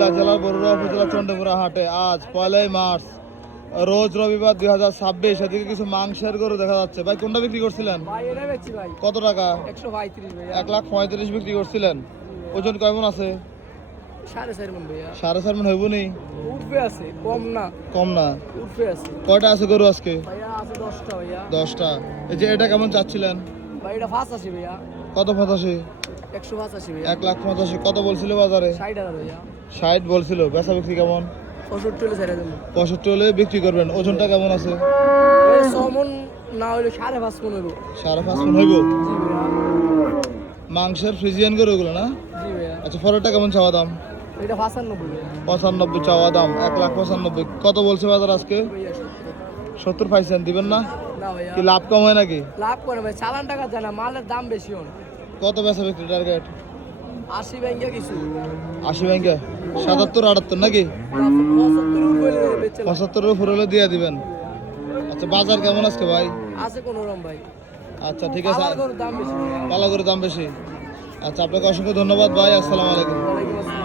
কুমিল্লা জেলার বরুড়া উপজেলা চন্ডীপুরা হাটে আজ 1 মার্চ রোজ রবিবার 2026। এদিকে কিছু মাংসের গরু দেখা যাচ্ছে। ভাই কোনটা বিক্রি করছিলেন? ভাই এটা বেচছি ভাই কত টাকা? 135 ভাই। 1,35,000 বিক্রি করছিলেন। ওজন কেমন আছে? 4.5 মণ ভাইয়া। 4.5 মণ হইব নি? উঠবে আছে, কম না। কম না? উঠবে আছে। কয়টা আছে গরু আজকে? ভাইয়া আছে 10টা ভাইয়া। 10টা। এই যে এটা কেমন চাচ্ছিলেন? ভাই এটা 85 ভাইয়া। কত 85? 185 ভাইয়া। 1,85,000। কত বলছিল বাজারে? 60,000 ভাইয়া। 60 বলছিল। বেচা বিক্রি কেমন? 65 হলে ছেড়ে দেবো। 65 হলে বিক্রি করবেন। ওজনটা কেমন আছে? ভাই 6 মণ না হলে 5.5 মণ হইব। 5.5 মণ হইব। জি ভাইয়া। মাংসের ফ্রিজিয়ান গরু ওগুলো না? জি ভাইয়া। আচ্ছা পরেরটা কেমন চাওয়া দাম? এটা 95 ভাইয়া। 95 চাওয়া দাম। 1,95,000। কত বলছে বাজার আজকে? ভাইয়া 70 পাইছেন, দিবেন না? না ভাইয়া। কি লাভ কম হয় নাকি? লাভ করে ভাই, চালান টাকা যায় না, মালের দাম বেশি হয়। কত বেচা বিক্রি টার্গেট? 80 ব্যাংকে কিছু 80 ব্যাংকে 77 78 নাকি? 75 উপরে বেচে 75 এর উপরে হলে দিয়ে দিবেন। আচ্ছা বাজার কেমন আজকে ভাই? আছে কোন রকম ভাই। আচ্ছা ঠিক আছে। আমার গরুর দাম বেশি ভাইয়া। পালা করে দাম বেশি। আচ্ছা আপনাকে অসংখ্য ধন্যবাদ ভাই। আসসালামু আলাইকুম। ওয়ালাইকুম আসসালাম।